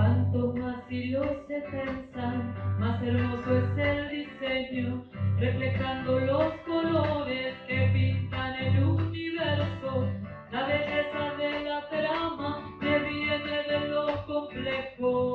Cuanto más hilos se tensan, más hermoso es el diseño, reflejando los colores que pintan el universo. La belleza de la trama deviene de lo complejo.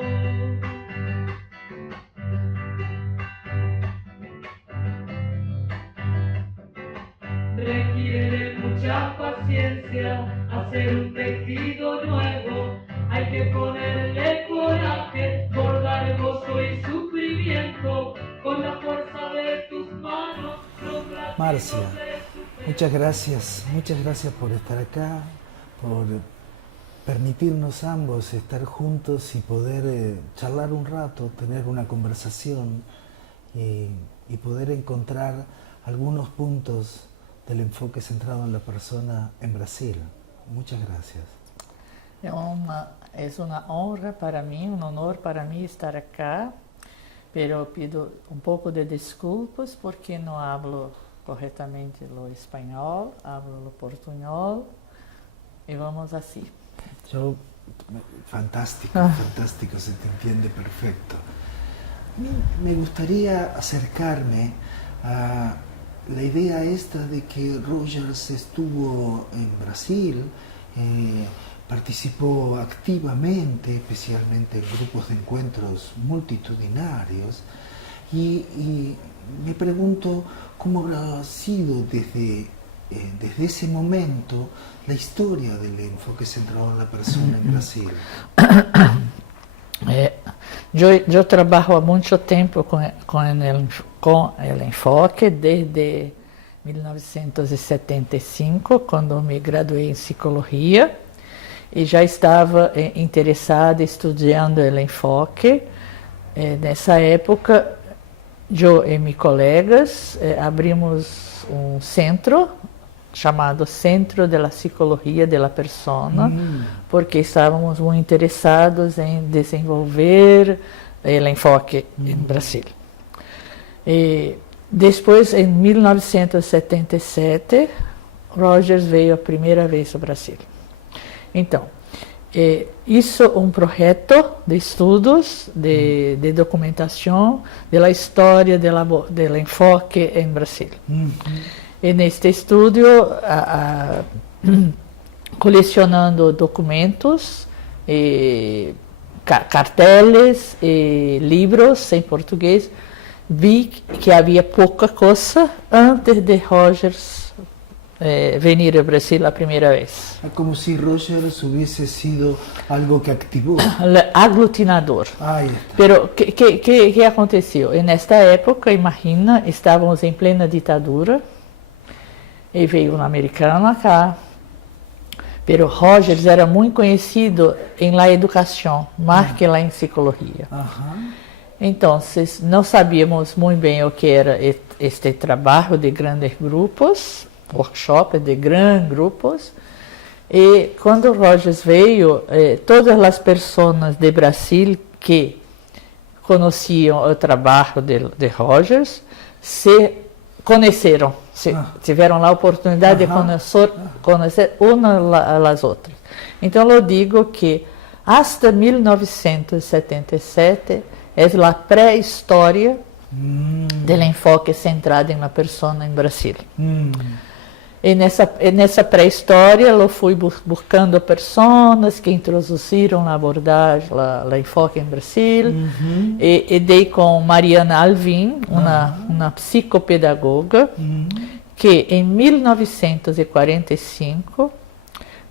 Requiere mucha paciencia hacer un tejido nuevo. Hay que ponerle coraje, bordar gozo y sufrimiento con la fuerza de tus manos. Marcia, muchas gracias por estar acá, por permitirnos ambos estar juntos y poder charlar un rato, tener una conversación y poder encontrar algunos puntos del enfoque centrado en la persona en Brasil. Muchas gracias. É uma honra para mim, um honor para mim estar aqui, pero pido um pouco de desculpas porque não hablo corretamente o espanhol, hablo o portunhol e vamos assim. Fantástico, se te entiende perfecto. Me gustaría acercarme a la idea esta de que Rogers estuvo en Brasil, participó activamente, especialmente en grupos de encuentros multitudinarios, y me pregunto cómo habrá sido desde ese momento la historia del enfoque centrado en la persona en Brasil. Eu trabalho há muito tempo com o enfoque, desde 1975, quando me graduei em psicologia, e já estava interessada estudando o enfoque. Nessa época, eu e meus colegas abrimos um centro chamado Centro de la Psicologia de la Persona, porque estávamos muito interessados em desenvolver o enfoque em Brasil. E depois, em 1977, Rogers veio a primeira vez ao Brasil. Então, isso é um projeto de estudos, de documentação da história do enfoque em Brasil. E neste estudo, colecionando documentos, carteles e livros em português, vi que havia pouca coisa antes de Rogers venir ao Brasil a primeira vez. É como se Rogers hubiese sido algo que activou. Aglutinador. Pero que aconteceu? E nesta época, imagina, estávamos em plena ditadura, e veio um americano cá. Pero Rogers era muito conhecido em la educação, mais que lá em psicologia. Então, não sabíamos muito bem o que era este trabalho de grandes grupos, workshops de grandes grupos. E quando Rogers veio, todas as pessoas de Brasil que conheciam o trabalho de Rogers se conheceram, tiveram a oportunidade de conhecer umas às outras. Então, eu digo que hasta 1977 é a pré-história do enfoque centrado na pessoa em Brasil. E nessa pré-história, eu fui buscando pessoas que introduziram a abordagem, o enfoque em Brasil, e dei com Mariana Alvim, uma psicopedagoga, que em 1945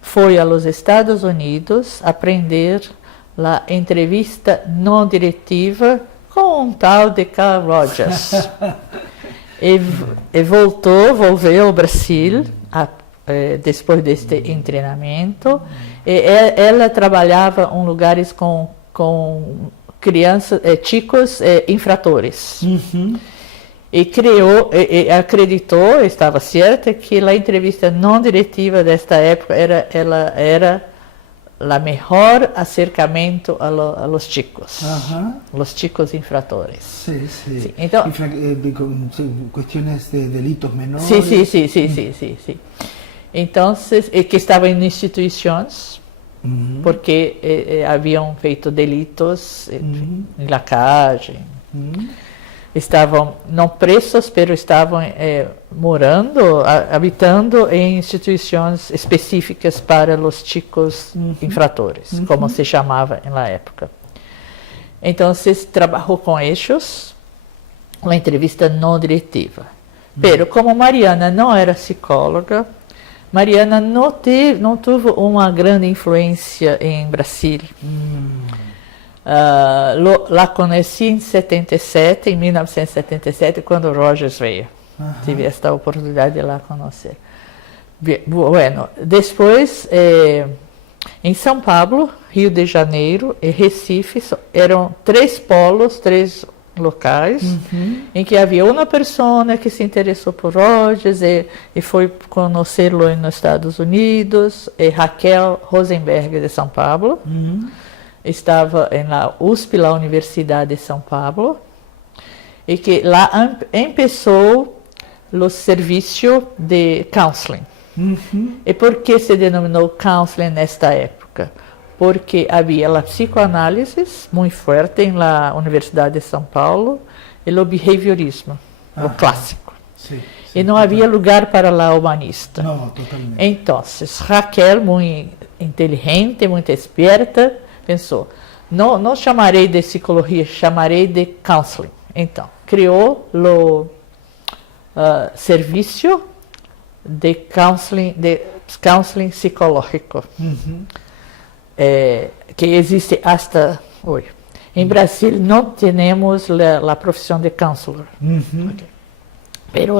foi aos Estados Unidos aprender a entrevista não diretiva com um tal de Carl Rogers. E voltou ao Brasil depois deste treinamento. Ela trabalhava em lugares com crianças, chicos infratores. E acreditou, estava certa, que a entrevista não diretiva desta época era o melhor acercamento a los chicos, los chicos infratores. Sí. Então, questões de delitos menores. Sí. Então, que estavam em instituições, porque haviam feito delitos em lacagem. Estavam não presos, mas estavam morando, habitando em instituições específicas para os chicos infratores, como se chamava na época. Então, trabalhou com eles, uma entrevista não diretiva. Mas, como Mariana não era psicóloga, Mariana não teve uma grande influência em Brasília. La conheci em 1977, quando Rogers veio. Tive esta oportunidade de lá conhecer. Bueno, depois, em São Paulo, Rio de Janeiro e Recife, eram 3 polos, 3 locais, em que havia uma pessoa que se interessou por Rogers e foi conhecê-lo nos Estados Unidos, Raquel Rosenberg de São Paulo. Estava na USP, na Universidade de São Paulo, e que lá começou o serviço de counseling. E por que se denominou counseling nesta época? Porque havia a psicoanálise muito forte na Universidade de São Paulo e o behaviorismo, o clássico. E não havia lugar para a humanista. Não, totalmente. Então, Raquel, muito inteligente, muito esperta, pensou, não chamarei de psicologia, chamarei de counseling. Então, criou o serviço de counseling psicológico, que existe até hoje. Em Brasil não temos a profissão de counselor. Pero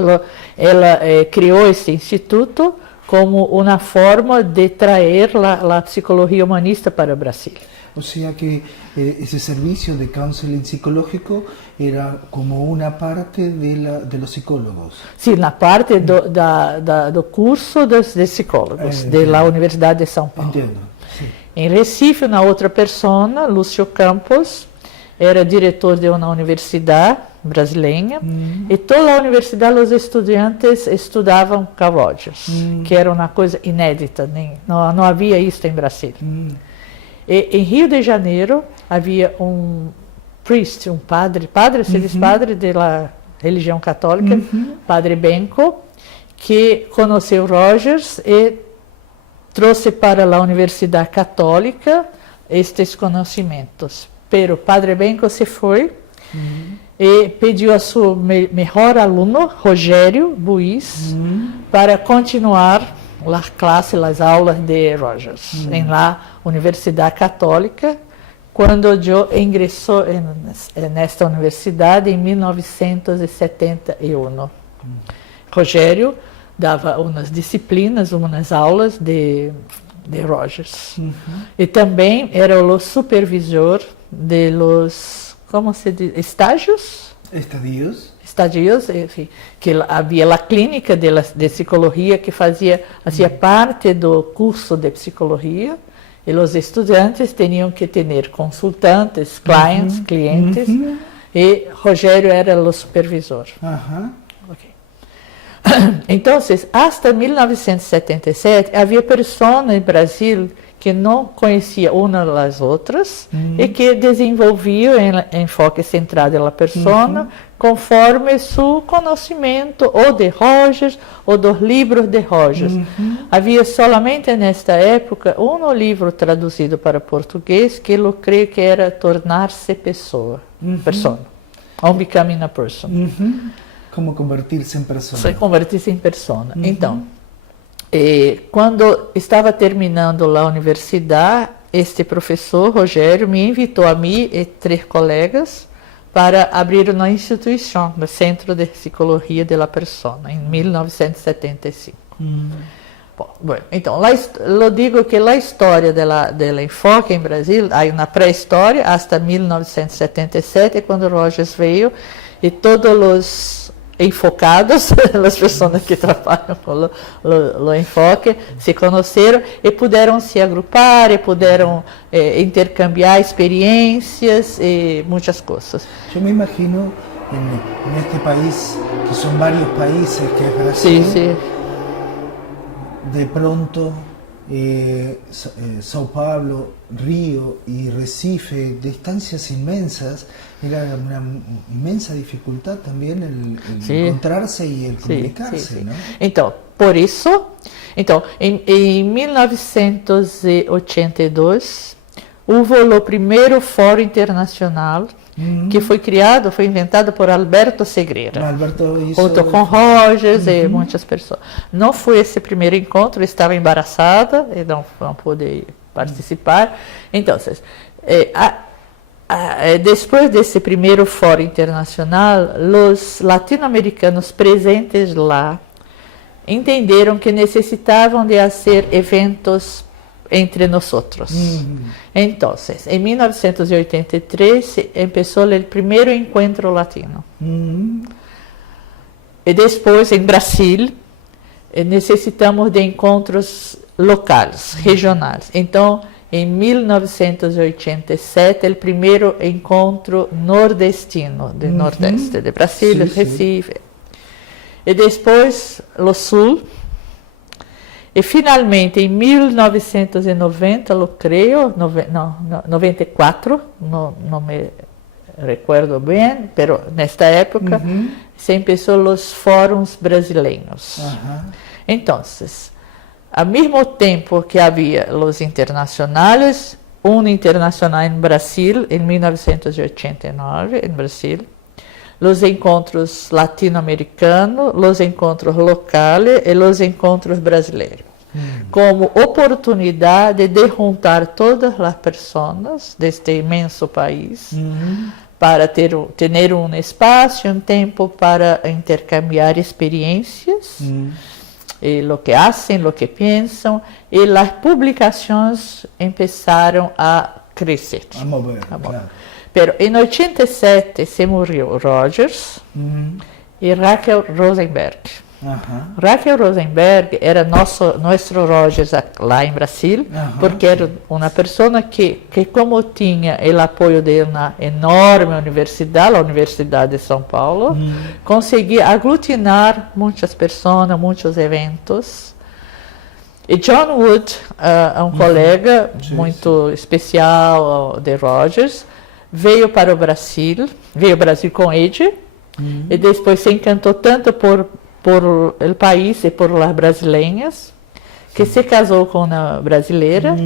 ela criou esse instituto como uma forma de trazer a psicologia humanista para o Brasil. O sea que ese servicio de counseling psicológico era como una parte de los psicólogos. Sim, na parte do curso de psicólogos da Universidade de São Paulo. Entendo. Sim. Em Recife, uma outra pessoa, Lúcio Campos, era diretor de uma universidade brasileira e toda a universidade os estudantes estudavam Rogers, que era uma coisa inédita, não havia isso em Brasília. E em Rio de Janeiro havia um priest, um padre se diz padre da religião católica, Padre Benco, que conheceu Rogers e trouxe para a Universidade Católica estes conhecimentos. Pero Padre Benco se foi e pediu a seu melhor aluno, Rogério Buiz, para continuar as classes, as aulas de Rogers em la Universidade Católica, quando eu ingressou nesta universidade em 1971. Rogério dava umas disciplinas, umas aulas de Rogers. E também era o supervisor de los, como se diz, estágios? Estadios, enfim, que havia a clínica de psicologia que fazia parte do curso de psicologia e os estudantes tinham que ter consultantes, clientes, e Rogério era o supervisor. Okay. Então, até 1977, havia pessoas no Brasil que não conheciam uma das outras e que desenvolviam enfoque centrado na pessoa conforme seu conhecimento ou de Rogers ou dos livros de Rogers. Havia solamente nesta época um livro traduzido para português que eu creio que era Tornar-se Pessoa, ou Becoming a Person. Como convertir-se em pessoa. Se convertir-se em pessoa. Então, quando estava terminando a universidade, este professor, Rogério, me invitou a mim e 3 colegas para abrir uma instituição no Centro de Psicologia de la Persona, em 1975. Bom, então, eu digo que a história do enfoque em Brasil, há uma pré-história, até 1977, quando Rogers veio, e todos os enfocados, as pessoas que trabalham com o enfoque, se conheceram e puderam se agrupar e puderam intercambiar experiências e muitas coisas. Eu me imagino neste país, que são vários países, que é Brasil, sí. de pronto Sao Paulo, Río y Recife, distancias inmensas, era una inmensa dificultad también el encontrarse y el comunicarse, ¿no? Então, por isso, em 1982, houve o primeiro Fórum Internacional que foi inventado por Alberto Segreira, junto com Rogers e muitas pessoas. Não foi esse primeiro encontro, eu estava embaraçada e não pude participar. Então, depois desse primeiro Fórum Internacional, os latino-americanos presentes lá entenderam que necessitavam de fazer eventos entre nosotros. Entonces, en 1983 empezó el primer encuentro latino. Y después, en Brasil, necesitamos de encontros locales, regionales. Entonces, en 1987, el primer encuentro nordestino, del nordeste, de Brasil, Recife. Y después, lo sul. E finalmente, em 1990, eu creio, 94, não me recordo bem, mas nesta época se começou os fóruns brasileiros. Então, ao mesmo tempo que havia os internacionais, internacional em Brasil, em 1989, em Brasil, os encontros latino-americanos, os encontros locais e os encontros brasileiros, como oportunidade de juntar todas as pessoas deste imenso país para ter espaço, tempo para intercambiar experiências, e o que fazem, o que pensam, e as publicações começaram a crescer. A mover, claro. Pero em 87 se morreu Rogers e Raquel Rosenberg. Raquel Rosenberg era nosso Rogers lá em Brasil, porque era uma pessoa que como tinha o apoio dele na enorme universidade, a Universidade de São Paulo, conseguia aglutinar muitas pessoas, muitos eventos. E John Wood, colega muito especial de Rogers, veio para o Brasil com ele, e depois se encantou tanto por o país e por as brasileiras, que se casou com uma brasileira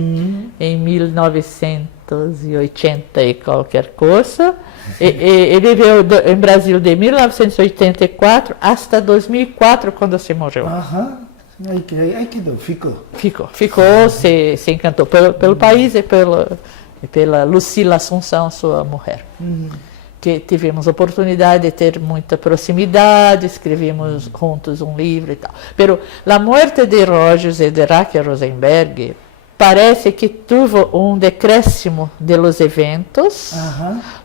em 1980 e qualquer coisa, e viveu em Brasil de 1984 até 2004, quando se morreu. Aí quedou, ficou, se encantou pelo país e pela Lucila Assunção, sua mulher, que tivemos oportunidade de ter muita proximidade, escrevemos juntos livro e tal. Pero a morte de Rogers e de Raquel Rosenberg parece que teve decréscimo de los eventos.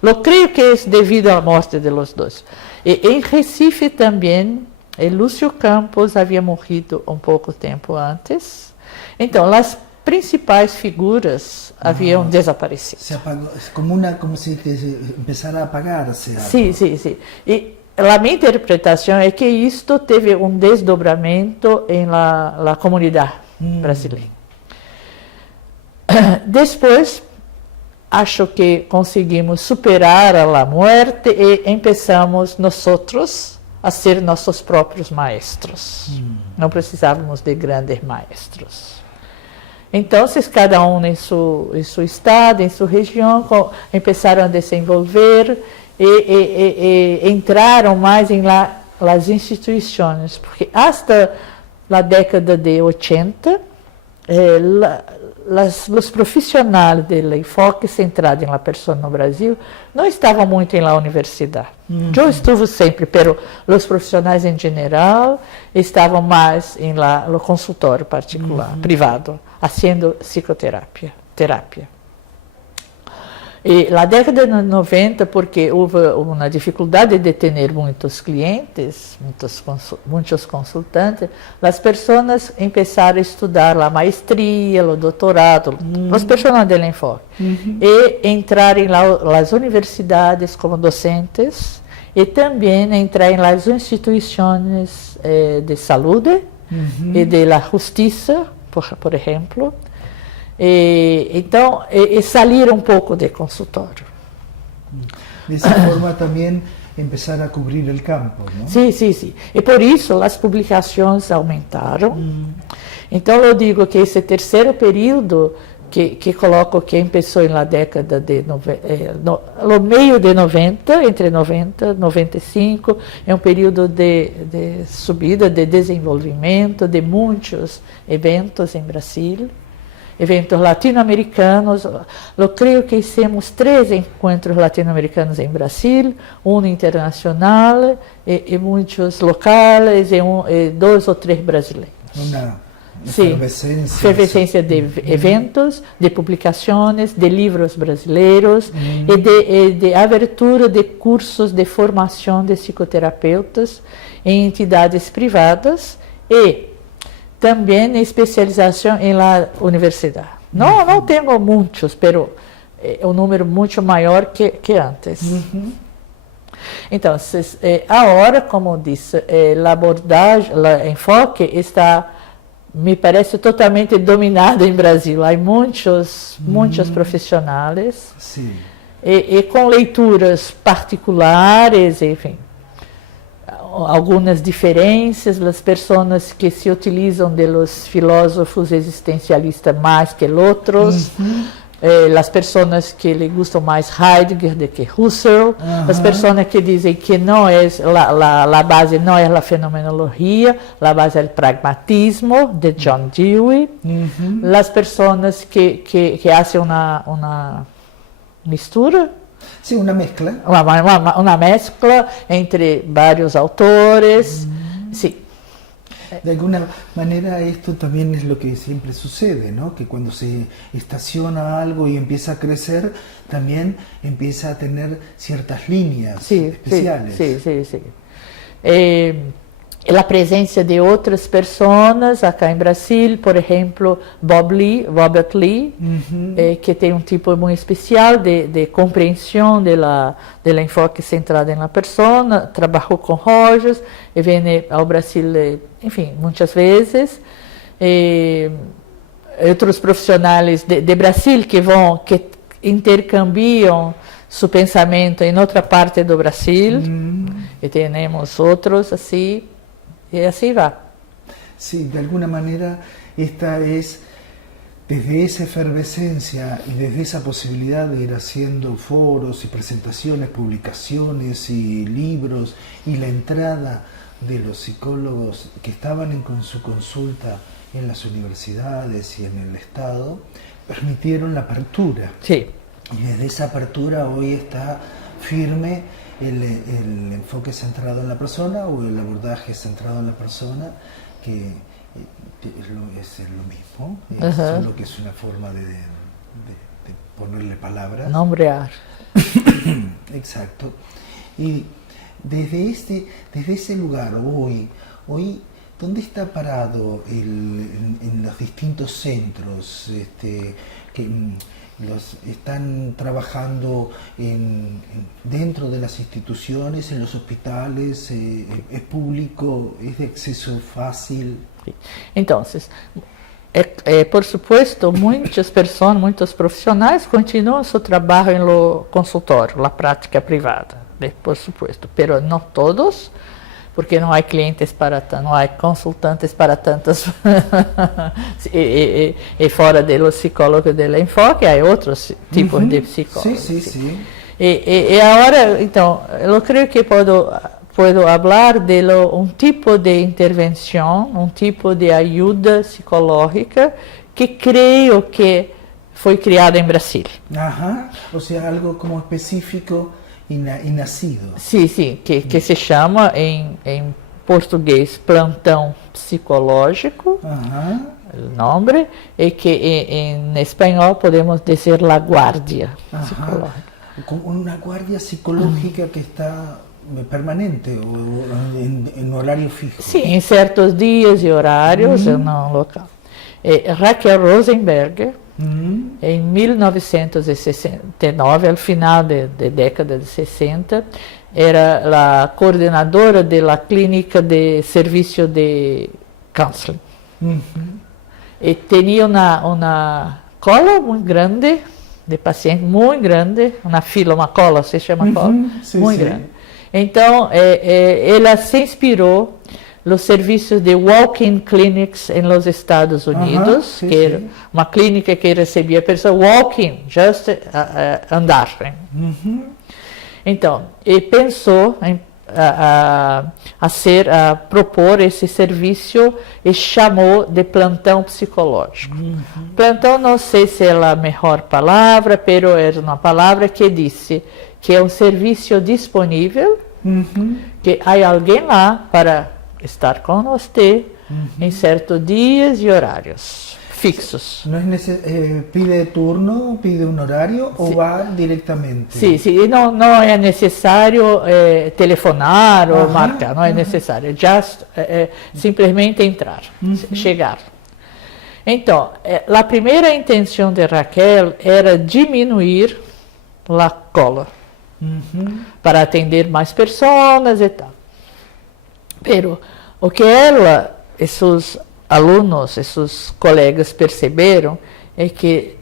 Lo creio que é devido à morte de los dois. E em Recife também, Lúcio Campos havia morrido pouco tempo antes. Então, as principais figuras haviam desaparecido. Se apagou, como se começara a apagar-se. Sim. E a minha interpretação é que isto teve desdobramento na comunidade brasileira. Depois, acho que conseguimos superar a morte e começamos nós a ser nossos próprios maestros. Não precisávamos de grandes maestros. Então, cada em seu estado, em sua região, começaram a desenvolver e entraram mais em las instituições, porque até a década de 80, os profissionais do enfoque centrado na pessoa no Brasil não estavam muito na universidade. Eu estive sempre, mas os profissionais em geral estavam mais no consultório particular, privado, fazendo psicoterapia. E na década de 90, porque houve uma dificuldade de ter muitos clientes, muitos consultantes, as pessoas começaram a estudar a maestria, o doutorado, as pessoas do enfoque, e entrarem nas universidades como docentes, e também entrar nas instituições de saúde e de la justiça, por exemplo. Então, sair um pouco de consultório. Dessa forma também empezar a cobrir o campo, não? Sim, sim, sim. E por isso as publicações aumentaram. Então eu digo que esse terceiro período que coloco que começou na década de no meio de 90, entre 90 e 95, é um período de subida, de desenvolvimento, de muitos eventos em Brasil. Eventos latino-americanos. Eu creio que hicimos 3 encontros latino-americanos em Brasil, um internacional e muitos locais e 2 ou 3 brasileiros. Uma efervescência de eventos, de publicações, de livros brasileiros e de abertura de cursos de formação de psicoterapeutas em entidades privadas e também especialização em la universidade. Não tenho muitos, mas é um número muito maior que antes. Então, agora, como disse, a abordagem, o enfoque está, me parece, totalmente dominado em Brasil. Há muitos profissionais e com leituras particulares, enfim. Algumas diferenças, as pessoas que se utilizam de los filósofos existencialistas mais que outros, as pessoas que lhe gustam mais Heidegger do que Husserl, as pessoas que dizem que não é a base não é a fenomenologia, a base é o pragmatismo de John Dewey, as pessoas que fazem uma mistura. Sí, una mezcla. Una mezcla entre varios autores, sí. De alguna manera esto también es lo que siempre sucede, ¿no? Que cuando se estaciona algo y empieza a crecer, también empieza a tener ciertas líneas especiales. Sí. A presença de outras pessoas acá em Brasil, por exemplo, Robert Lee, que tem um tipo muito especial de compreensão do enfoque centrado na pessoa, trabalhou com Rogers e vem ao Brasil, enfim, muitas vezes. Outros profissionais de Brasil que intercambiam seu pensamento em outra parte do Brasil, e temos outros assim. Y así va. Sí, de alguna manera esta es, desde esa efervescencia y desde esa posibilidad de ir haciendo foros y presentaciones, publicaciones y libros y la entrada de los psicólogos que estaban con su consulta en las universidades y en el Estado, permitieron la apertura. Sí. Y desde esa apertura hoy está firme el enfoque centrado en la persona o el abordaje centrado en la persona, que es lo mismo, solo que es una forma de ponerle palabras. Nombrear. Exacto. Y desde ese lugar, hoy, ¿dónde está parado en los distintos centros que los están trabajando dentro de las instituciones, en los hospitales? ¿Es público? ¿Es de acceso fácil? Entonces, por supuesto, muitas pessoas, muitos profissionais continuam seu trabalho no consultório, na prática privada, por supuesto, pero não todos, porque não há clientes para tanto, não há consultantes para tantos e fora dos psicólogos do enfoque há outros tipos de psicólogos. Sim. E agora, então, eu creio que posso falar de tipo de intervenção, tipo de ajuda psicológica que creio que foi criada em Brasil. Ou seja, algo como específico e nascido. Sim, que se chama em português plantão psicológico, o nome, e que em espanhol podemos dizer la guardia psicológica. Uma guardia psicológica que está permanente ou em horário fixo. Sim, em certos dias e horários, no local. Raquel Rosenberger, em 1969, ao final da década de 60, era a coordenadora da clínica de serviço de counseling. e tinha uma cola muito grande, de pacientes muito grande, uma fila, uma cola, se chama cola, muito grande. Então, ela se inspirou nos serviços de walk-in clinics nos Estados Unidos, que era uma clínica que recebia pessoas walk-in, just andar. Então, ele pensou em propor esse serviço e chamou de plantão psicológico. Plantão, não sei se é a melhor palavra, mas é uma palavra que disse que é um serviço disponível, que há alguém lá para estar com você em certos dias e horários fixos. ¿No es pide turno, pide un horario o va directamente? Sim, sim, não é necessário telefonar ou marcar, não é necessário, simplesmente entrar, chegar. Então, a primeira intenção de Raquel era diminuir a cola, para atender mais pessoas e tal. Pero o que ela e seus alunos e seus colegas perceberam é que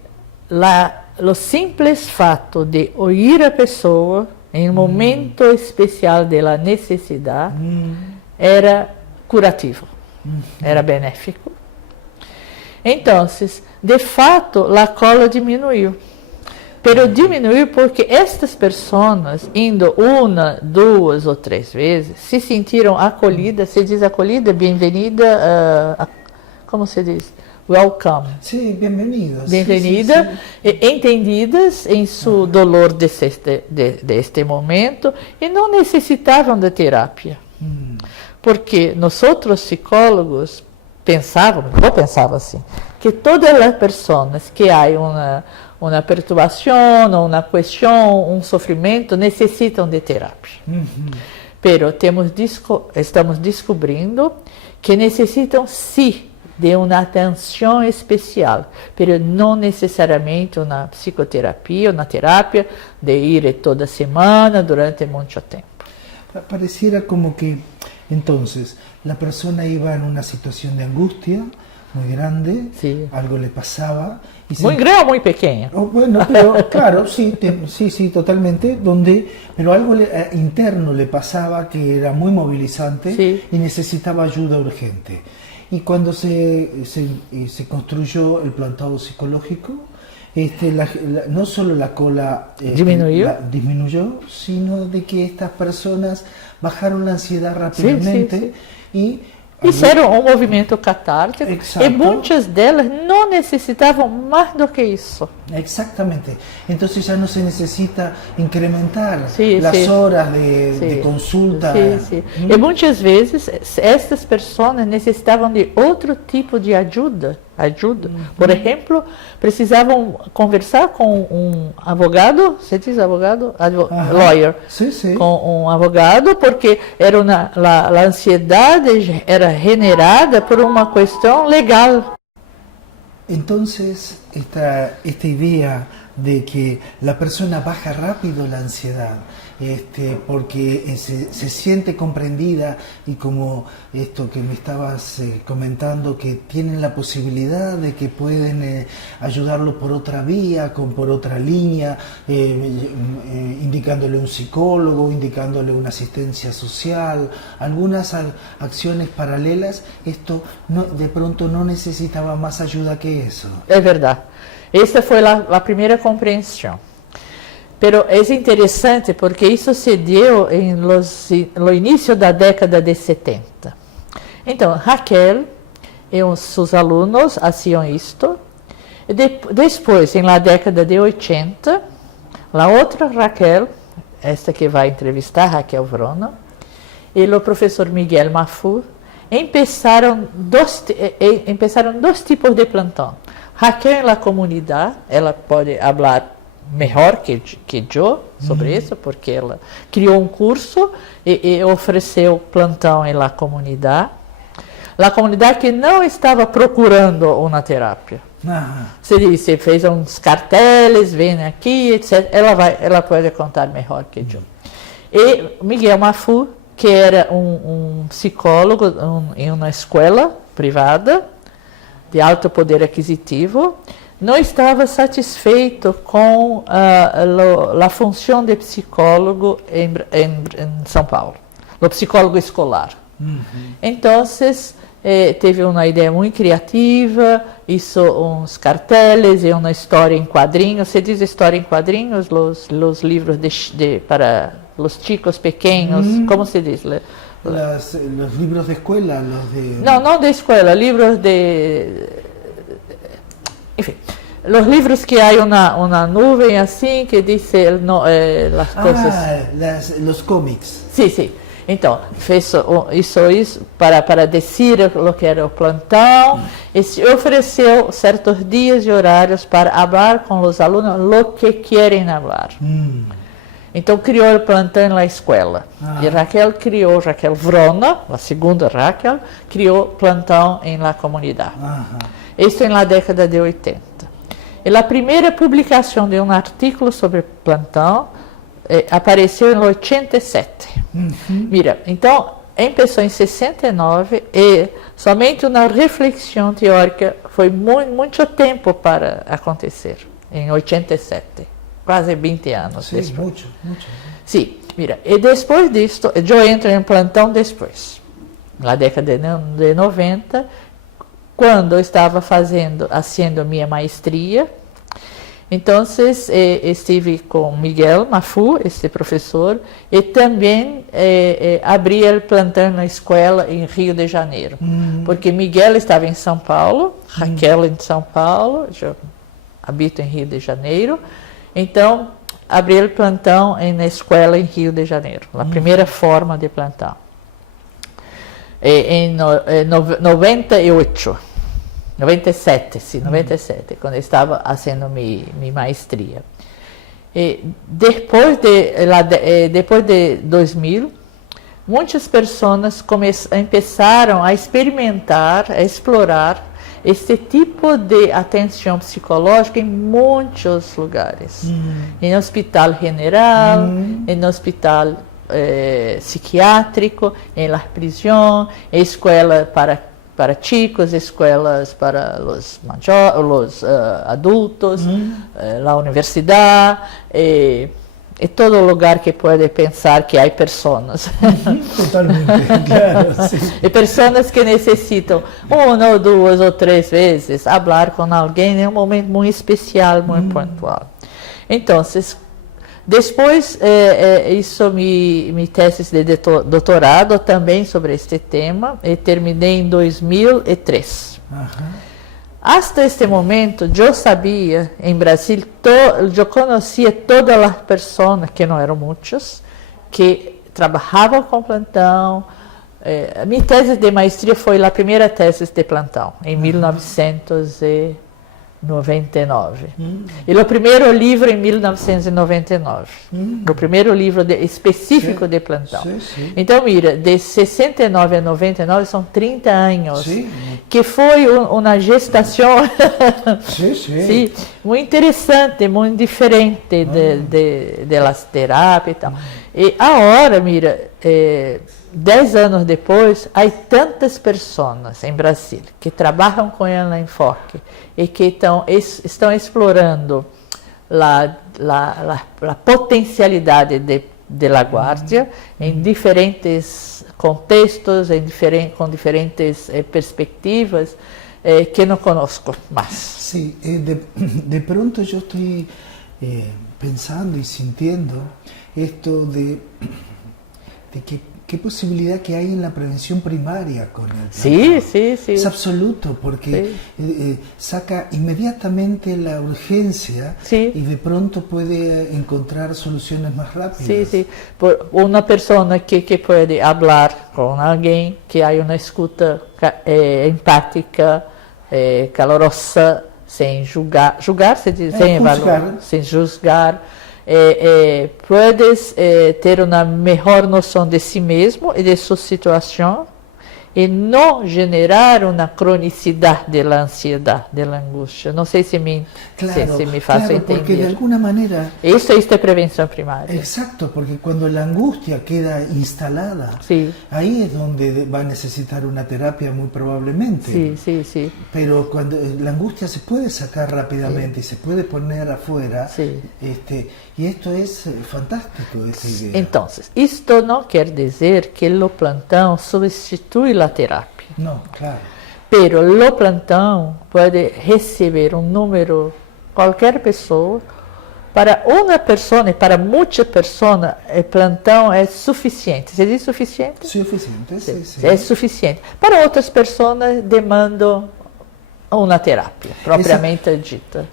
o simples fato de ouvir a pessoa em um momento especial da necessidade era curativo, era benéfico. Então, de fato, a cola diminuiu. Pero diminuiu porque estas pessoas, indo uma, duas ou três vezes, se sentiram acolhidas, se diz acolhida, bem-vinda, como se diz? Welcome. Sim, bem-vindas. Bem-vinda, entendidas em seu dolor deste momento e não necessitavam de terapia. Porque nós outros psicólogos pensávamos, eu pensava assim, que todas as pessoas que há uma perturbação, uma questão, um sofrimento, necessitam de terapia. Pero estamos descobrindo que necessitam sim de uma atenção especial, pero não necessariamente uma psicoterapia, uma terapia de ir toda semana durante muito tempo. Pareciera como que entonces la persona iba en una situación de angustia muy grande, algo le pasaba. Muy grande o muy pequeña. Bueno, pero claro, sí, totalmente, pero algo interno le pasaba que era muy movilizante y necesitaba ayuda urgente. Y cuando se construyó el plantado psicológico, no solo la cola disminuyó, sino de que estas personas bajaron la ansiedad rápidamente y fizeram um movimento catártico. Exacto. E muitas delas não necessitavam mais do que isso. Exactamente. Entonces ya no se necesita incrementar las horas de consulta. E muitas vezes estas pessoas necessitavam de outro tipo de ajuda. Por exemplo, precisavam conversar com um advogado, você diz advogado? Lawyer. Com um advogado, porque era a ansiedade era generada por uma questão legal. Entonces, esta idea de que la persona baja rápido la ansiedad, porque se siente comprendida y como esto que me estabas comentando, que tienen la posibilidad de que pueden ayudarlo por otra vía, por otra línea, indicándole un psicólogo, indicándole una asistencia social, algunas acciones paralelas, esto de pronto no necesitaba más ayuda que eso. Es verdad. Esta foi a primeira compreensão. Pero é interessante porque isso se deu no início da década de 70. Então, Raquel e seus alunos faziam isto. Depois, na década de 80, a outra Raquel, esta que vai entrevistar, Raquel Vrona, e o professor Miguel Mahfouz, empezaram dois tipos de plantão. Raquel na comunidade, ela pode falar melhor que eu sobre isso, porque ela criou um curso e ofereceu plantão na comunidade. A comunidade que não estava procurando uma terapia. Você fez uns carteles, vem aqui, etc. Ela pode contar melhor que eu. E Miguel Mahfouz, que era um psicólogo em uma escola privada, de alto poder aquisitivo, não estava satisfeito com a função de psicólogo em São Paulo, o psicólogo escolar. Então, teve uma ideia muito criativa, hizo uns carteles e uma história em quadrinhos. Se diz história em quadrinhos, os livros para os chicos pequenos, como se diz? Los libros de escuela, los de... No de escuela, libros de... Enfim, los libros que hay una nube así que dice las cosas... los cómics. Sí. Então, hizo isso para dizer o que era o plantão e se ofereceu certos dias e horários para falar com os alunos o que querem falar. Então, criou o plantão na escola. E Raquel Vrona, a segunda Raquel, criou plantão na comunidade. Isso na década de 80. E a primeira publicação de um artigo sobre plantão apareceu em 87. Mira, então, começou em 69 e somente uma reflexão teórica foi muito tempo para acontecer, em 87. Quase 20 anos Sim, depois. Muito. Sim, mira, e depois disto, eu entro em plantão depois, na década de 90, quando eu estava fazendo minha maestria. Então, estive com Miguel Mafu, esse professor, e também abri o plantão na escola em Rio de Janeiro, porque Miguel estava em São Paulo, Raquel em São Paulo, eu habito em Rio de Janeiro. Então, abri o plantão na escola em Rio de Janeiro, a primeira forma de plantão. Em 97, quando eu estava fazendo minha maestria. Depois de 2000, muitas pessoas começaram a experimentar, a explorar este tipo de atenção psicológica em muitos lugares. Em hospital general, em hospital psiquiátrico, em la prisão, em escola para chicos, escolas para os adultos, a universidade, e todo lugar que pode pensar que há pessoas. Totalmente, claro. Sim. E pessoas que necessitam uma ou duas ou três vezes falar com alguém em um momento muito especial, muito pontual. Então, depois hizo minha tese de doutorado também sobre este tema e terminei em 2003. Hasta este momento, eu sabia, em Brasil, eu conhecia todas as pessoas, que não eram muitas, que trabalhavam com plantão. Minha tese de maestria foi a primeira tese de plantão, em 1999. E o primeiro livro em 1999. O primeiro livro específico de plantão. Sim. Então, mira, de 69 a 99 são 30 anos. Que foi uma gestação sim, muito interessante, muito diferente das terapias e tal. E agora, mira, 10 anos depois, há tantas pessoas em Brasil que trabalham com ela em enfoque e que estão explorando a potencialidade de la guardia em diferentes contextos, com diferentes perspectivas que não conosco mais. Sim, de pronto eu estou pensando e sentindo esto de que qué posibilidad que hay en la prevención primaria con el plantón. Sí. Es absoluto, porque saca inmediatamente la urgencia y de pronto puede encontrar soluciones más rápidas. Sí. Por una persona que puede hablar con alguien, que hay una escucha empática, calorosa, sin juzgar, se dice, sin juzgar. Puedes ter uma melhor noção de si mesmo e de sua situação e não generar uma cronicidade da ansiedade, da angústia. Não sei se me faço entender. Porque de alguma maneira... Isso é prevenção primária. Exacto, porque quando a angústia queda instalada, sí. Ahí es donde va a necesitar una terapia muy probablemente. Sí, sí, sí. Pero cuando la angustia se puede sacar rápidamente y se puede poner afuera, y esto es fantástico, esta idea. Entonces, esto no quiere decir que o plantão substitui a terapia. No, claro. Pero o plantão pode receber um número, qualquer pessoa, para uma pessoa e para muitas pessoas, o plantão é suficiente. Você diz suficiente? Suficiente, sim, sim. É suficiente. Para outras pessoas, demandam uma terapia, propriamente dita.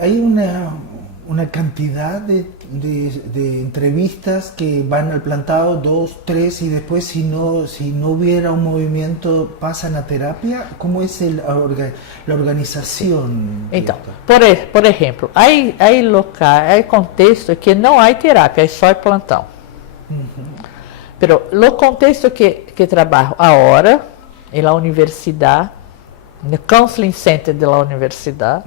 Hay una cantidad de entrevistas que van al plantado, 2, 3, y después si no hubiera un movimiento pasan a terapia. ¿Cómo es la organización? Então, por exemplo, há locais, há contextos que não há terapia, é só plantão. Pero no contexto que trabalho agora, na universidade, no Counseling Center da universidade,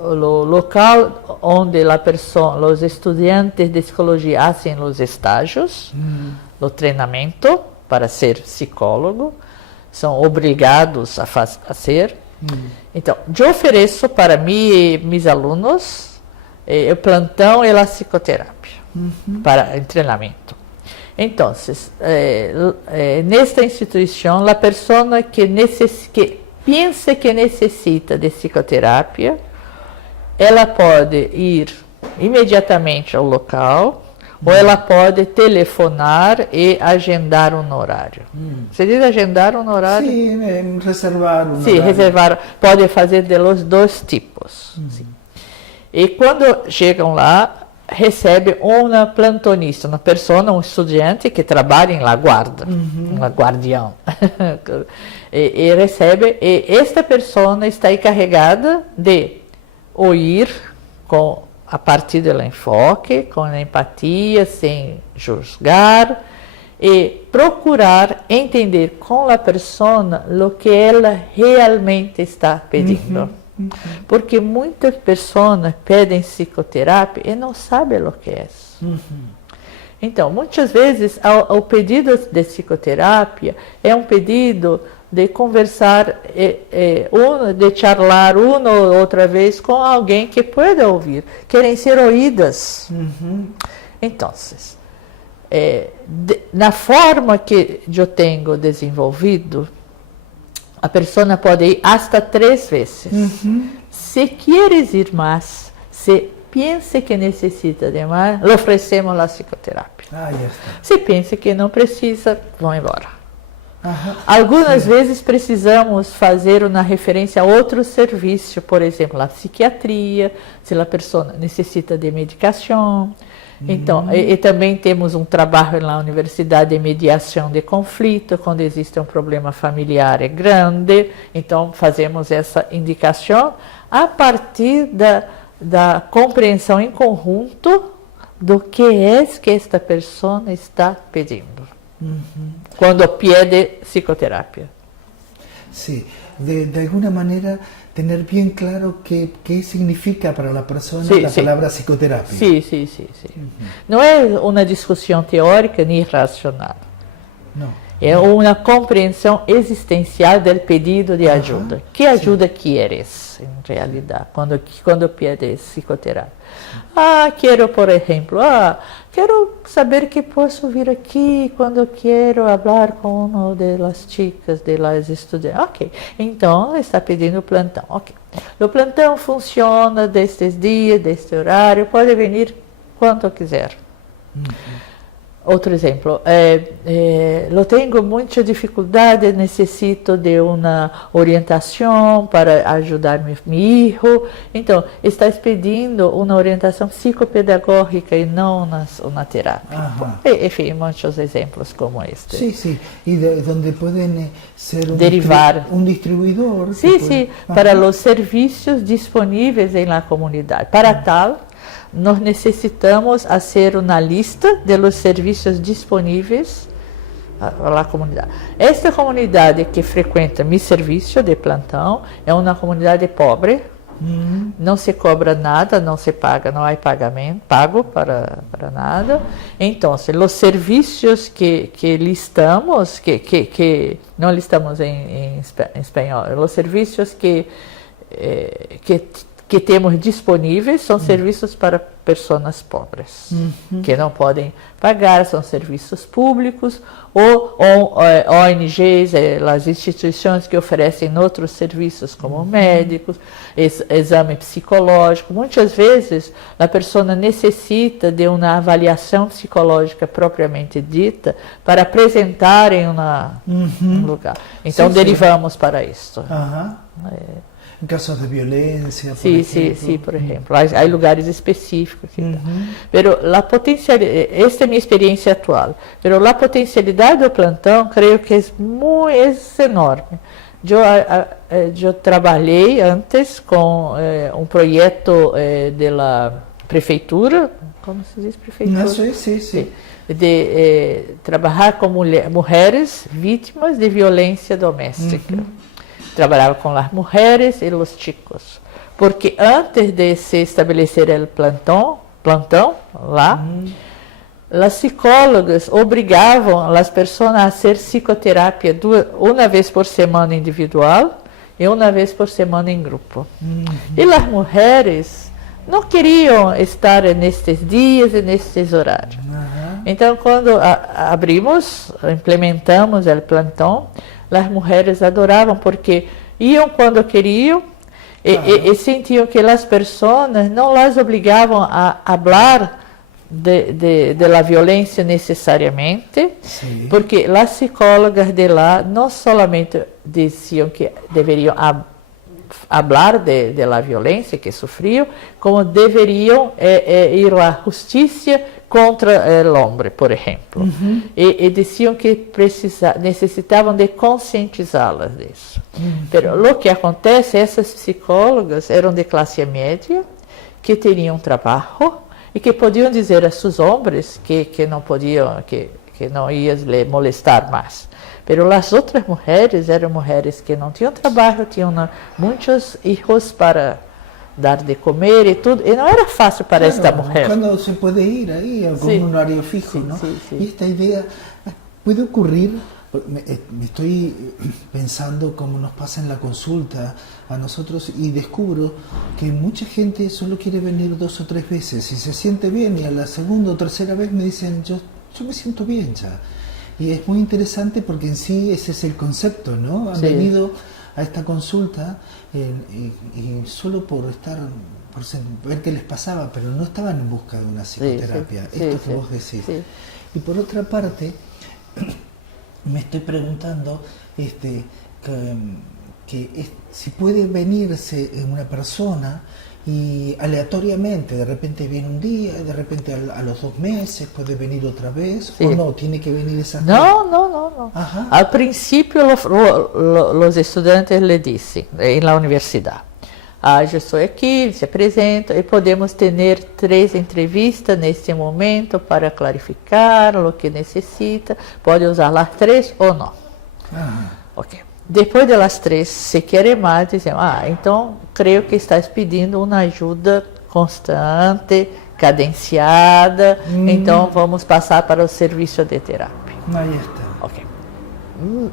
o local onde os estudantes de psicologia fazem os estágios, o treinamento para ser psicólogo, são obrigados a fazer. Então, eu ofereço para meus alunos o plantão e a psicoterapia para treinamento. Então, nesta instituição, a pessoa que pensa que necessita de psicoterapia, ela pode ir imediatamente ao local, ou ela pode telefonar e agendar um horário. Você diz agendar um horário? Sim, reservar um horário. Sim, reservar. Pode fazer de los dois tipos. E quando chegam lá, recebe uma plantonista, uma pessoa, um estudante que trabalha na guarda, uma guardião. e recebe, e esta pessoa está encarregada de ouvir a partir do enfoque, com empatia, sem julgar, e procurar entender com a pessoa o que ela realmente está pedindo. Porque muitas pessoas pedem psicoterapia e não sabem o que é. Então, muitas vezes, o pedido de psicoterapia é um pedido de conversar, de charlar uma ou outra vez com alguém que pueda ouvir, querem ser ouvidas. Então, na forma que eu tenho desenvolvido, a pessoa pode ir até 3 vezes. Se queres ir mais, se pensa que necessita de mais, lhe oferecemos a psicoterapia. Se pensa que não precisa, vão embora. Algumas vezes precisamos fazer uma referência a outro serviço, por exemplo, a psiquiatria, se a pessoa necessita de medicação. Então, e também temos um trabalho na universidade de mediação de conflito, quando existe um problema familiar grande, então fazemos essa indicação a partir da compreensão em conjunto do que é que esta pessoa está pedindo, quando pede psicoterapia. Sim, de alguma maneira, tener bien claro qué significa para la persona la palabra psicoterapia. Sí. No es una discusión teórica ni racional. No. É uma compreensão existencial do pedido de ajuda. Que ajuda queres, em realidade, quando pedes psicoterapia? Quero, por exemplo, quero saber que posso vir aqui quando quero falar com uma das chicas, das estudantes. Ok, então está pedindo plantão. Ok, o plantão funciona destes dias, deste horário, pode vir quando quiser. Outro exemplo, eu tenho muita dificuldade, necessito de uma orientação para ajudar meu filho. Então, estás pedindo uma orientação psicopedagógica e não uma terapia. Enfim, muitos exemplos como este. Sim. E onde podem ser derivar um distribuidor. Sim, para os serviços disponíveis na comunidade. Para tal, nós necessitamos fazer uma lista dos serviços disponíveis a comunidade. Esta comunidade que frequenta meu serviço de plantão é uma comunidade pobre. Não se cobra nada, não se paga, não há pago para nada. Então, os serviços que listamos, que não listamos em espanhol, os serviços que temos disponíveis são serviços para pessoas pobres, que não podem pagar, são serviços públicos, ou ONGs, as instituições que oferecem outros serviços, como médicos, exame psicológico. Muitas vezes, a pessoa necessita de uma avaliação psicológica propriamente dita para apresentar em um lugar. Então, derivamos para isso. Em casos de violência, por exemplo. Sim, por exemplo. Há lugares específicos. Pero la potencialidade, esta é a minha experiência atual. Pero a potencialidade do plantão, creio que é enorme. Eu trabalhei antes com um projeto da prefeitura, como se diz prefeitura? Sim. De trabalhar com mulheres vítimas de violência doméstica. Trabalhava com as mulheres e os chicos, porque antes de se estabelecer o plantão lá, as psicólogas obrigavam as pessoas a fazer psicoterapia uma vez por semana individual e uma vez por semana em grupo. E as mulheres não queriam estar nestes dias e nestes horários. Então, quando implementamos o plantão, as mulheres adoravam porque iam quando queriam e sentiam que as pessoas não as obrigavam a falar de la violência necessariamente, porque as psicólogas de lá não solamente diziam que deveriam falar de la violência que sofriam, como deveriam ir à justiça contra o homem, por exemplo. E diziam que necessitavam de conscientizá-las disso. Mas o que acontece, essas psicólogas eram de classe média, que tinham trabalho e que podiam dizer a seus homens que não podiam, que não iam lhe molestar mais. Mas as outras mulheres eram mulheres que não tinham trabalho, tinham muitos filhos para dar de comer e tudo, e não era fácil para esta mulher. Quando se pode ir aí, algum horário fijo, ¿no? Y esta idea puede ocurrir, me estoy pensando cómo nos pasa en la consulta a nosotros y descubro que mucha gente solo quiere venir 2 o 3 veces y se siente bien, y a la segunda o tercera vez me dicen, yo me siento bien ya. Y es muy interesante porque en sí ese es el concepto, ¿no? Han venido a esta consulta y solo por ver qué les pasaba, pero no estaban en busca de una psicoterapia, esto que vos decís. Y por otra parte, me estoy preguntando si puede venirse una persona y aleatoriamente, de repente viene un día, de repente a los 2 meses puede venir otra vez, o no, tiene que venir esas veces. No. Al principio los estudiantes le dicen en la universidad, yo estoy aquí, se presenta y podemos tener 3 entrevistas neste momento para clarificar lo que necesita, puede usar las 3 o no. Ok. Depois das 3, se querem mais, dizem, então creio que estás pedindo uma ajuda constante, cadenciada, então vamos passar para o serviço de terapia. Aí está. Ok.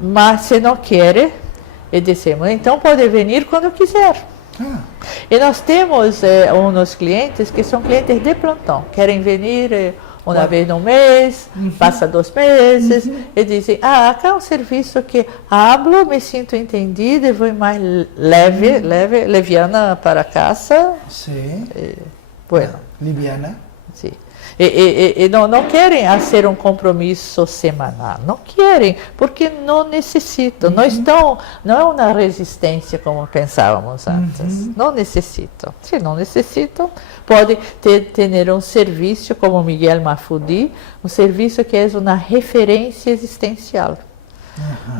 Mas se não quer, e dizemos, então pode vir quando quiser. E nós temos uns clientes que são clientes de plantão, querem vir uma vez no mês, passa 2 meses, e dizem, acá é um serviço que hablo, me sinto entendida e vou mais leviana para casa. Sim. Bueno. Liviana. Sim. E não querem fazer um compromisso semanal, não querem, porque não necessitam, não é uma resistência como pensávamos antes, não necessitam. Se não necessitam, pode ter um serviço como Miguel Mahfoudi, um serviço que é uma referência existencial.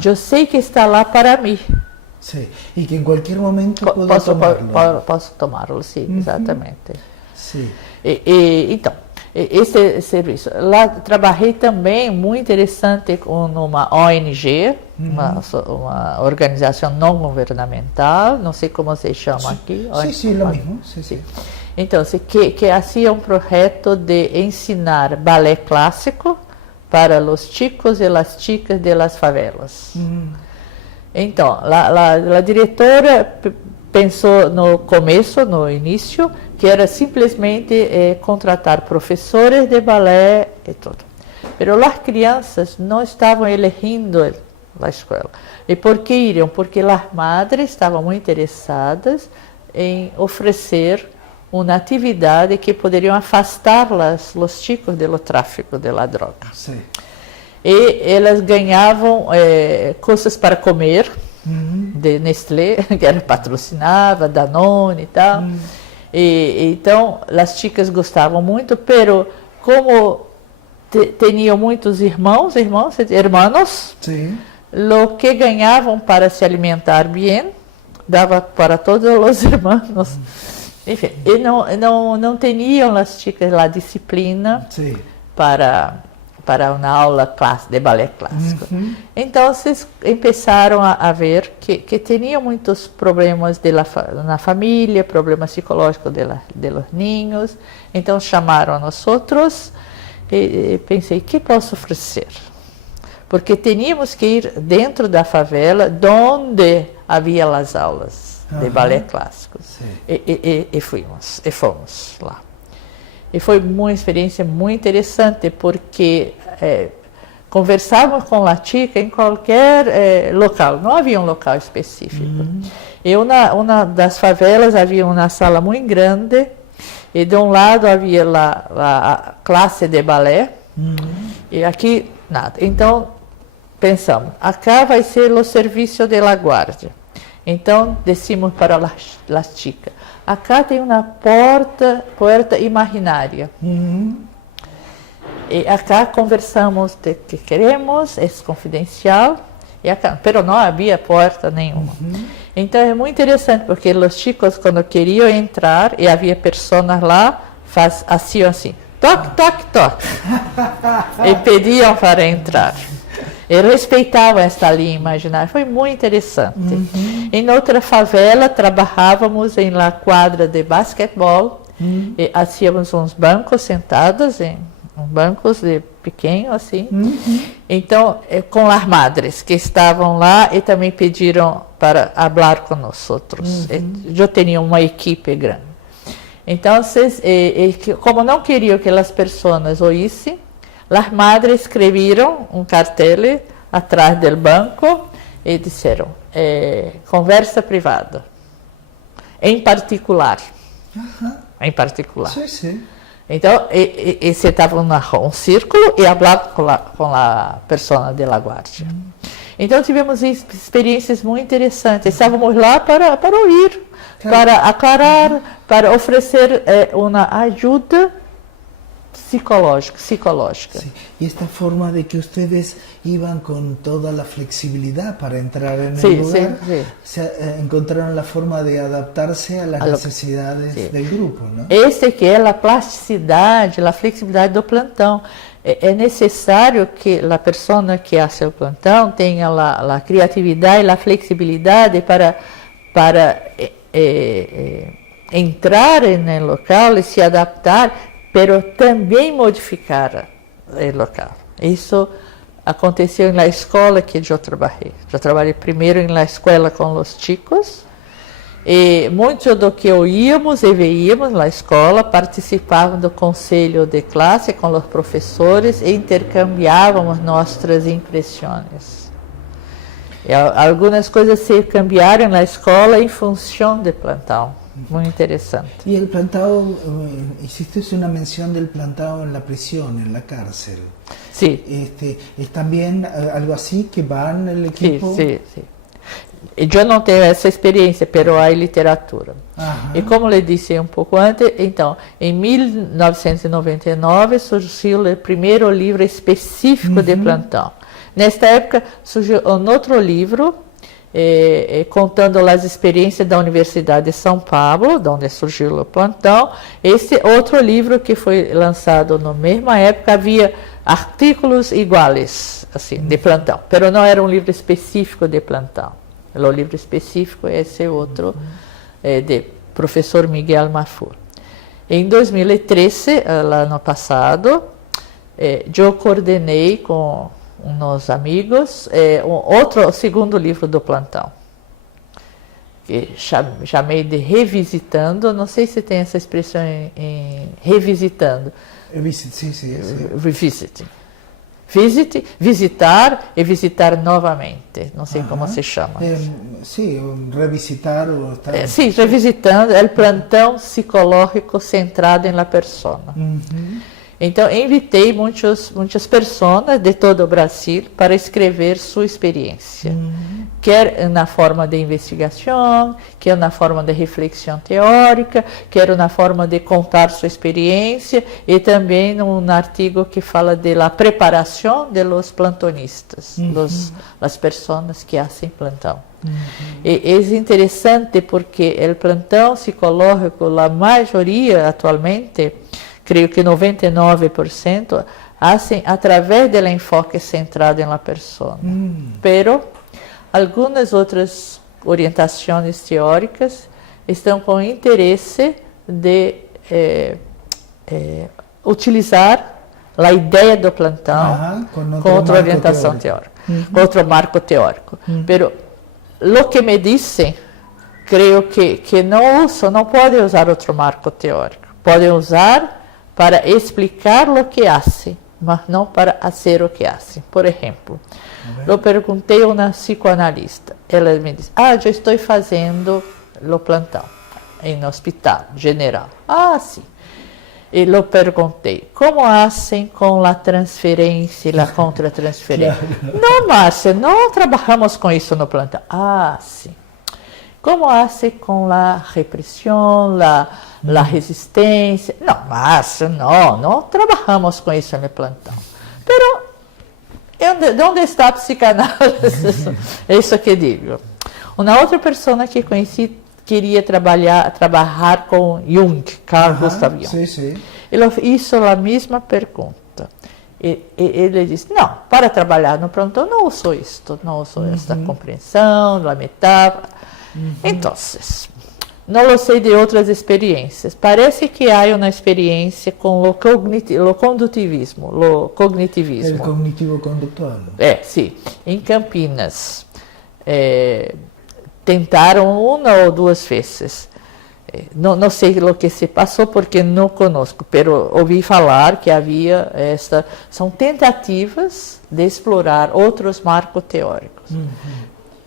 Eu sei que está lá para mim. Sim, e que em qualquer momento posso tomá-lo. Posso tomá-lo, sim, exatamente. Sim. Então, esse serviço. Lá trabalhei também, muito interessante, com uma ONG, uma organização não governamental, não sei como se chama aqui. Sim, lo mesmo. Sim. Então, que hacía um projeto de ensinar balé clássico para os chicos e as chicas de las favelas. Então, a diretora pensou no começo, no início, que era simplesmente contratar professores de balé e tudo. Mas as crianças não estavam elegendo a escola. E por que iriam? Porque as madres estavam muito interessadas em oferecer uma atividade que poderiam afastar os chicos do tráfico da droga. Sim. E elas ganhavam coisas para comer, de Nestlé, que era patrocinava, Danone e tal. Então, as chicas gostavam muito, pero como tinham muitos irmãos, Sim. lo que ganhavam para se alimentar bem, dava para todos os irmãos. Enfim, e não tinham as chicas a disciplina para uma aula de balé clássico. Então, vocês começaram a ver que tinham muitos problemas na família, problemas psicológicos de los niños. Então, chamaram a nós outros e pensei, que posso oferecer? Porque tínhamos que ir dentro da favela, onde havia as aulas de balé clássico. E fomos lá. E foi uma experiência muito interessante, porque conversávamos com a chica em qualquer local, não havia um local específico. E uma das favelas havia uma sala muito grande, e de um lado havia a classe de balé, e aqui nada. Então, pensamos, acá vai ser o serviço de la guardia. Então, descemos para las chicas. Acá tem uma porta imaginária. E acá conversamos de que queremos, é confidencial, pero não havia porta nenhuma. Então é muito interessante, porque os chicos, quando queriam entrar, e havia pessoas lá, faziam assim, toque, toque, toque, e pediam para entrar. E respeitavam esta linha imaginária, foi muito interessante. Em outra favela, trabalhávamos em la quadra de basquetebol, e hacíamos uns bancos sentados, bancos de pequeno assim. Então, com as madres que estavam lá e também pediram para falar com nós outros. Eu tinha uma equipe grande. Então, como não queriam que as pessoas oíssem, as madres escreveram um cartel atrás do banco e disseram, conversa privada, em particular. Em particular. Sim. Então, e se estava um círculo e falava com a pessoa de la guardia. Então, tivemos experiências muito interessantes. Estávamos lá para ouvir, para aclarar, para oferecer uma ajuda psicológica. Sí. Y esta forma de que ustedes iban con toda la flexibilidad para entrar en el lugar, encontraron la forma de adaptarse a las necesidades del grupo, ¿no? Esse que é a plasticidade, a flexibilidade do plantão. É necessário que a pessoa que faz o plantão tenha a criatividade e a flexibilidade para entrar no local e se adaptar, pero também modificar o local. Isso aconteceu na escola que eu trabalhei. Eu trabalhei primeiro na escola com os chicos, e muito do que oíamos e veíamos na escola, participávamos do conselho de classe com os professores e intercambiávamos nossas impressões. E algumas coisas se cambiaram na escola em função do plantão. Muy interesante. Y el plantado, hiciste una mención del plantado en la prisión, en la cárcel. Sí. ¿Es también algo así que van el equipo? Sí. Eu não tenho essa experiência, pero há literatura. E como lhe disse um pouco antes, então, em 1999 surgiu o primeiro livro específico de plantão. Nesta época surgiu um outro livro contando as experiências da Universidade de São Paulo, onde surgiu o plantão. Esse outro livro que foi lançado na mesma época, havia artigos iguais, assim, de plantão, mas não era um livro específico de plantão. O livro específico é esse outro, de professor Miguel Marfur. Em 2013, ano passado, eu coordenei com uns amigos o segundo livro do plantão, que chamei de Revisitando. Não sei se tem essa expressão em revisitando. Revisiting. Visitar e visitar novamente. Não sei como se chama. Sim, revisitar. Sim, revisitando. É o plantão psicológico centrado na pessoa. Então, invitei muitas pessoas de todo o Brasil para escrever sua experiência, quer na forma de investigação, quer na forma de reflexão teórica, quer na forma de contar sua experiência, e também num artigo que fala da preparação de los plantonistas, as pessoas que fazem plantão. E é interessante porque o plantão psicológico, a maioria atualmente, creio que 99%, hacen através do enfoque centrado na pessoa. Pero algumas outras orientações teóricas estão com interesse de utilizar a ideia do plantão com outra orientação teórica, com outro marco teórico. Pero lo que me dizem, creio que não podem usar outro marco teórico. Podem usar para explicar o que fazem, mas não para fazer o que fazem. Por exemplo, eu perguntei a uma psicoanalista. Ela me disse: eu estou fazendo o plantão em hospital general. Sim. E eu perguntei: como fazem com a transferência e a contra-transferência? Não, Márcia, não trabalhamos com isso no plantão. Sim. Como fazem com a repressão, a resistência? Não, Márcia, não trabalhamos com isso no plantão. Pero, onde está a psicanálise? É isso que digo. Uma outra pessoa que conheci queria trabalhar com Jung, Carl Gustav Jung. Sim. Ele hizo a mesma pergunta. Ele disse: não, para trabalhar no plantão não uso isto, não uso esta compreensão, a metáfora. Então, não sei de outras experiências. Parece que há uma experiência com o condutivismo, o cognitivismo. O cognitivo condutual. Sim. Em Campinas, tentaram uma ou duas vezes. Não sei o que se passou porque não conosco, mas ouvi falar que havia são tentativas de explorar outros marcos teóricos.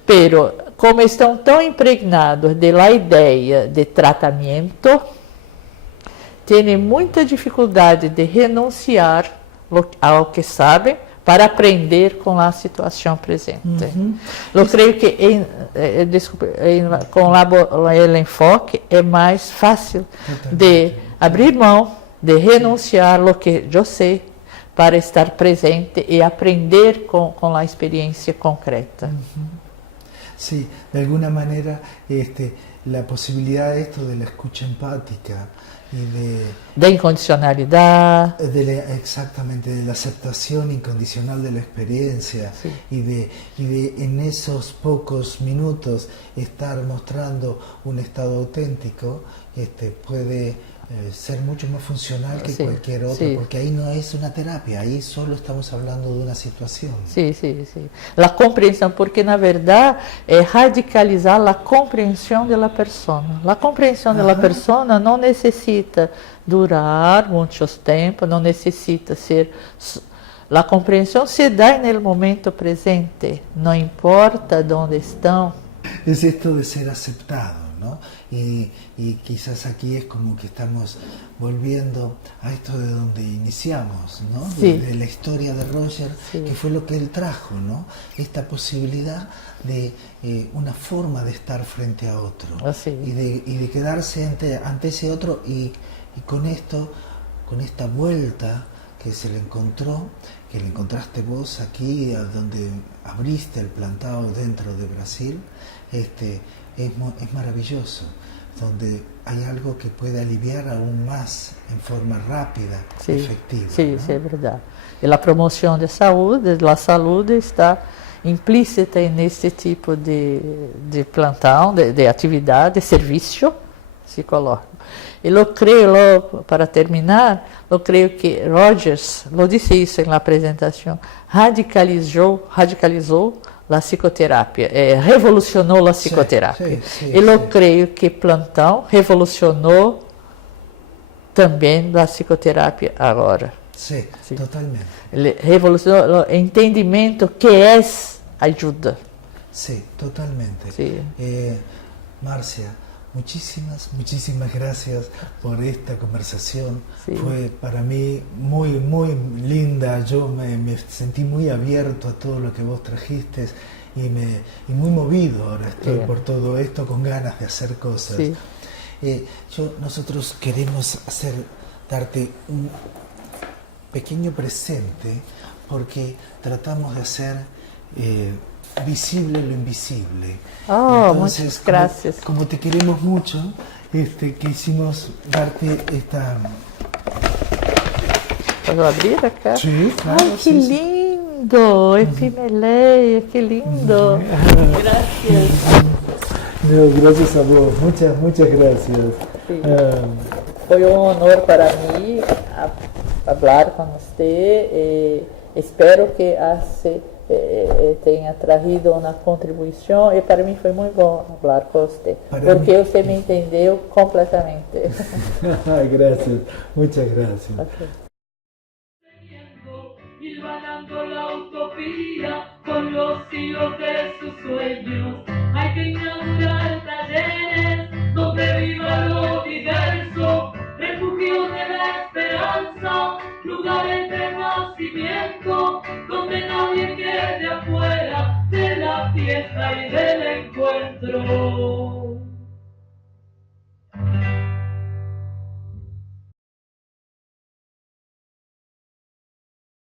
Pero, como estão tão impregnados da ideia de tratamento, têm muita dificuldade de renunciar ao que sabem para aprender com a situação presente. Eu creio que com o enfoque é mais fácil de abrir mão, de renunciar ao que eu sei, para estar presente e aprender com a experiência concreta. Sí, de alguna manera la posibilidad de esto de la escucha empática y de incondicionalidad, exactamente, de la aceptación incondicional de la experiencia, y de en esos pocos minutos estar mostrando un estado auténtico, puede ser mucho más funcional que cualquier otro, porque ahí no es una terapia, ahí solo estamos hablando de una situación. Sí. La comprensión, porque na verdad es radicalizar la comprensión de la persona. La comprensión de la persona no necesita durar muchos tiempos, no necesita ser... La comprensión se da en el momento presente, no importa dónde están. Es esto de ser aceptado, ¿no? Y quizás aquí es como que estamos volviendo a esto de donde iniciamos, ¿no? De la historia de Roger, que fue lo que él trajo, ¿no? Esta posibilidad de una forma de estar frente a otro, y de quedarse ante ese otro, y con esto, con esta vuelta que se le encontró, que le encontraste vos aquí, a donde abriste el plantado dentro de Brasil, es maravilloso, donde hay algo que puede aliviar aún más en forma rápida, efectiva. Sí, ¿no? sí, es verdad. Y la promoción de la salud está implícita en este tipo de plantão, de atividade, de serviço psicológico. E eu creio, para terminar, eu creio que Rogers, lo disse isso na apresentação, radicalizou a psicoterapia, revolucionou a psicoterapia. E eu creio que plantão revolucionou também a psicoterapia agora. Sí, sí, totalmente. Revolucionó el entendimiento que es ayuda. Sí, totalmente. Sí. Marcia, muchísimas gracias por esta conversación. Sí. Fue para mí muy linda. Yo me sentí muy abierto a todo lo que vos trajiste y muy movido ahora estoy por todo esto, con ganas de hacer cosas. Sí. Nosotros queremos darte un pequeño presente porque tratamos de hacer visible lo invisible. Entonces, muchas gracias. Como te queremos mucho, quisimos darte esta... ¿Puedo abrir acá? Sí, claro. ¡Ay, qué lindo! Efimeleia, qué lindo. Gracias. No, gracias a vos. Muchas gracias. Sí. Foi um honor para mim falar com você. Espero que tenha trazido uma contribuição e para mim foi muito bom falar com você, porque você me entendeu completamente. Gracias, muchas gracias. Okay. Hilvanando la utopía con los hilos de sus sueños, hay que inaugurar talleres